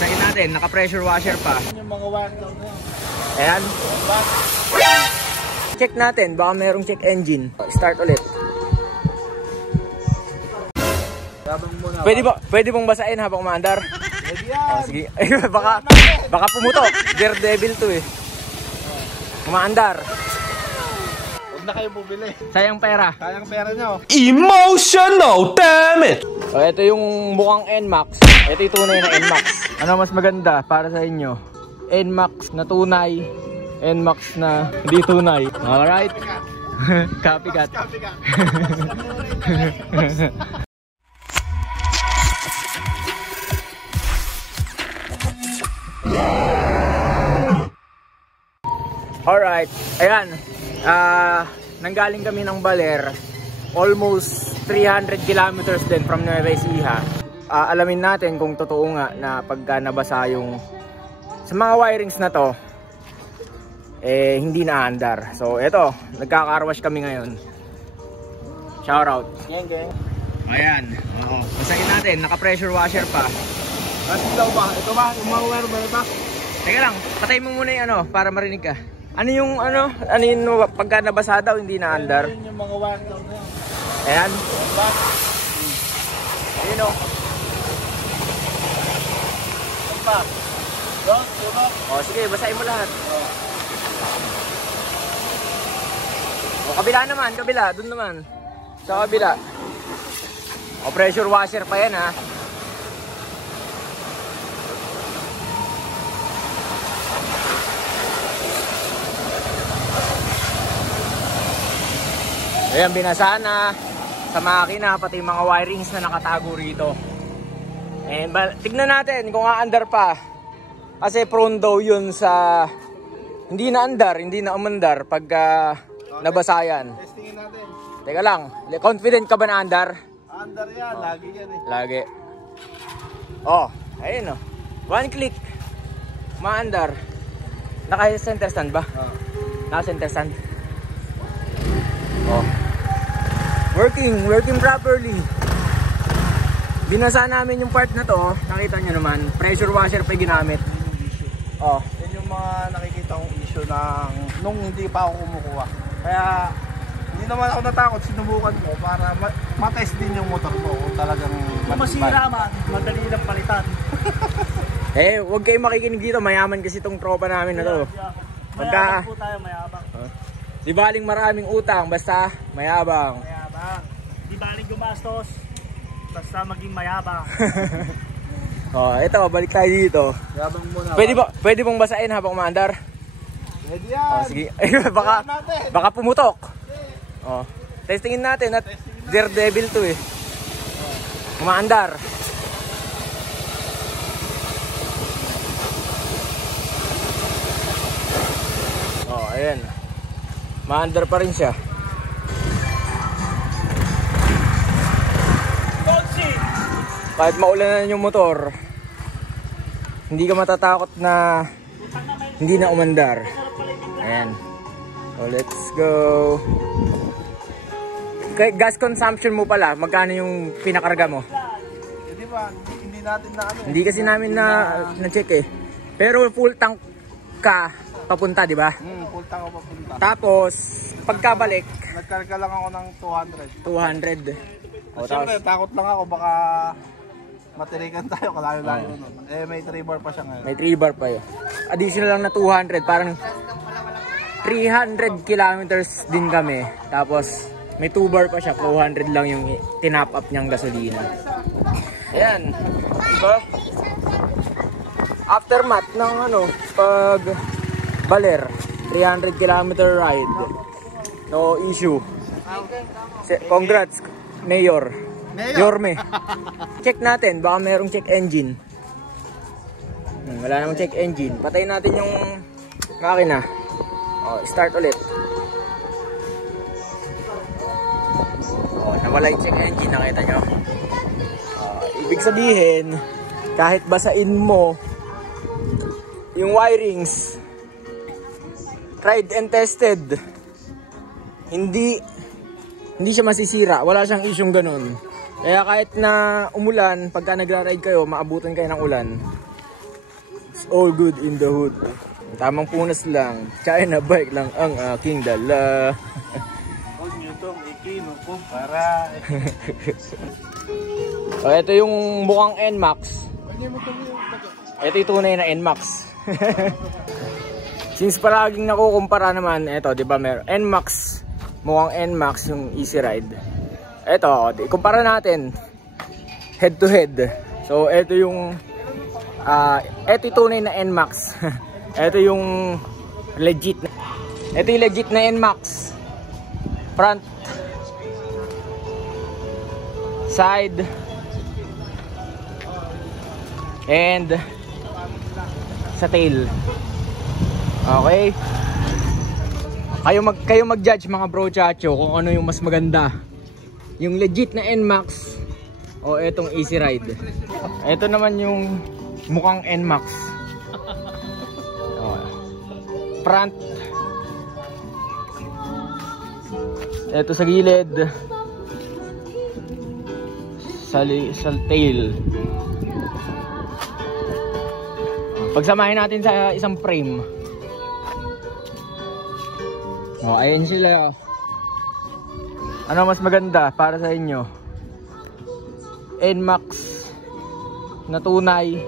Basahin natin, naka-pressure washer pa. Yung mga wire down na yun. Ayan. Check natin, baka merong check engine. Start ulit. Pwede bang basahin habang umaandar? Pwede yan. Oh, sige. baka pumutok. Daredevil to eh. Umaandar. Huwag na kayo bumili. Sayang pera. Sayang pera nyo. Emotional, damn it! So, ito yung mukhang NMAX. Ito yung tunay na NMAX. Ano mas maganda para sa inyo? NMAX na tunay, NMAX na hindi tunay. Alright? Copycat. Alright, ayan. Nanggaling kami ng Baler. Almost 300 kilometers din from Nueva Ecija. Alamin natin kung totoo nga na pagka nabasa yung sa mga wirings na to, hindi na andar. So eto, nagkaka-carwash kami ngayon. Shoutout. Gang. Ayan, oo. Basahin natin, naka-pressure washer pa. Kasi daw ba? Ito ba? Yung mga wire ba ito? Teka lang, patay mo muna yung para marinig ka. Ano yung pagka nabasa daw hindi na andar? Yung mga wire down na yun. Ayan. Ayun o. O sige, basahin mo lahat. O kabila naman, dun naman. Sa kabila. O pressure washer pa yan ha. Ayan, binasa na sa makina, pati yung mga wirings na nakatago rito. And tignan natin kung aandar pa. Kasi prone daw yun sa hindi na andar, hindi na umandar pagka nabasa yan. Testingin natin. Teka lang, confident ka ba na andar? Andar yan, lagi yan eh. Lagi. Oh, ayun oh. One click. Maandar. Naka-center stand ba? Naka-center stand. Oh. Working properly. Binasa namin yung part na to, nakita nyo naman, pressure washer pa ginamit. Yun yung issue. Oh. Yan yung mga nakikita kong issue nung hindi pa ako kumukuha. Kaya hindi naman ako natakot, sinubukan ko para matest din yung motor ko kung talagang masira man, madali lang palitan. Huwag kayong makikinig dito, mayaman kasi itong tropa namin na to. Mayabang po tayo, mayabang. Di baling maraming utang, basta mayabang. Di baling gumastos, basta maging mayabang. Oh, ito, balik tayo dito. Yabang muna. Pwede bang basahin habang umaandar? Pwede yan. Oh, sige. baka pumutok. Oh, testingin natin at Daredevil to eh. Umaandar. Oh, ayan. Maandar pa rin siya. Kahit maulanan yung motor, hindi ka matatakot na hindi na umandar. Ayan. So let's go. Gas consumption mo pala, magkano yung pinakarga mo? Hindi ba? Hindi natin na ano. Hindi kasi namin na-check eh. Pero full tank ka papunta, di ba? Full tank ako papunta. Tapos pagkabalik, nagkarga lang ako ng 200. 200. O, Siyempre, takot lang ako baka matirikan tayo kalayo-layo nun. May 3 bar pa siya ngayon. May 3 bar pa yun. Additional lang na 200, parang 300 kilometers din kami. Tapos may 2 bar pa siya, 200 lang yung tinap up niyang gasolina. Ayan, diba? Aftermath ng pag Baler, 300 kilometer ride. No issue. Congrats, Mayor. Yorme. Check natin, baka merong check engine. Wala namang check engine. Patayin natin yung makina. Oh, start ulit. Oh, nawala yung check engine, nakita nyo? Ibig sabihin, kahit basain mo yung wirings, tried and tested, hindi siya masisira. Wala siyang isyong ganun. Kaya kahit na umulan, pagka nagra-ride kayo, maabutan kayo ng ulan, It's all good in the hood. Tamang punas lang. China bike lang ang aking dala. Huwag nyo itong ikinupo para... So, ito yung mukhang NMAX. Ito yung tunay na NMAX. Since palaging nakukumpara naman, ito, di ba, meron NMAX, mukhang NMAX yung Easy Ride. Ito, ikumpara natin head to head. So, ito yung ito yung tunay na NMAX. Ito yung legit na. Ito yung legit na NMAX. Front, side, and sa tail. Okay? Kayo mag-judge mga bro chacho kung ano yung mas maganda. Yung legit na NMAX o etong Easy Ride. Ito naman yung mukhang NMAX. Front. Ito sa gilid. Sa tail. Pagsamahin natin sa isang frame. Oh, ayan sila. Ano mas maganda para sa inyo? NMAX na tunay,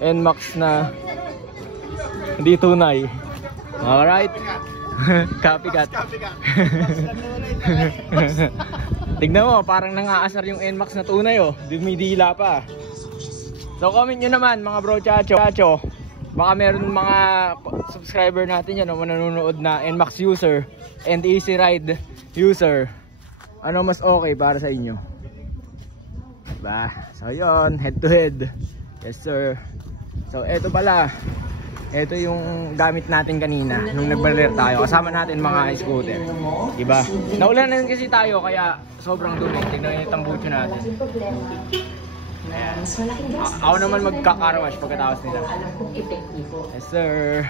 NMAX na hindi tunay. Alright. Copycat. Tignan mo, parang nangaasar yung NMAX na tunay oh. Dumidila pa. So comment nyo naman mga bro chacho. Baka meron mga subscriber natin yan o nanonood na NMAX user and Easy Ride user. Ano mas okay para sa inyo? Diba? So yun, head to head. Yes sir. So eto pala. Ito yung gamit natin kanina nung nagbaler tayo. Kasama natin mga scooter. Diba? Naulanan kasi tayo kaya sobrang dumi. Tignan yung tambucho natin. Ayan. Ako naman magkakarawash pagkatapos nila. Yes sir.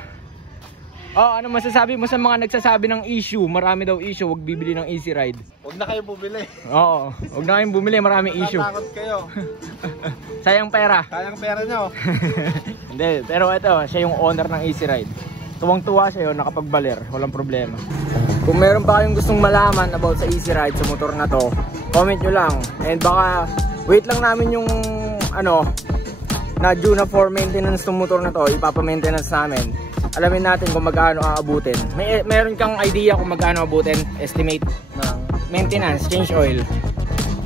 Oh, ano masasabi mo sa mga nagsasabi ng issue? Marami daw issue, wag bibili ng Easy Ride. Huwag na kayo bumili. Oo, wag na kayong bumili, maraming issue. Tatakot kayo. Sayang pera. Sayang pera nyo. Hindi, pero ito, siya yung owner ng Easy Ride. Tuwang-tuwa siya yun, nakapagbaler, walang problema. Kung meron pa kayong gustong malaman about sa Easy Ride, sa motor na to, comment nyo lang. And baka, wait lang namin yung, na due na for maintenance ng motor na to, ipapa-maintenance namin. Alamin natin kung magkano aabutin. Meron kang idea kung magkano aabutin? Estimate ng maintenance, change oil.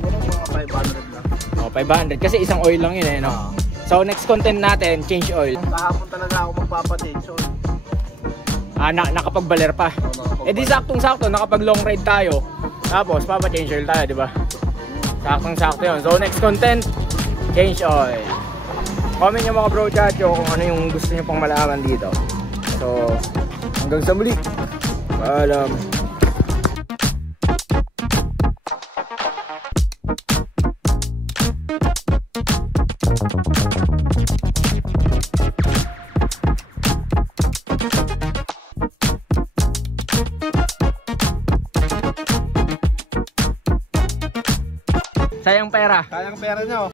Mga 500 lang. Oh, 500 kasi isang oil lang yun eh, no? So next content natin, change oil. Kahapon talaga ako magpapatid. So, nakapagbaler pa. Eh di saktong-sakto, nakapag long ride tayo. Tapos papa-change oil tayo, di ba? Saktong-sakto yun. So next content, change oil. Comment nyo mga bro chacho kung ano yung gusto nyo pang malaman dito. So, hanggang sa muli. Paalam. Sayang pera. sayang pera nyo.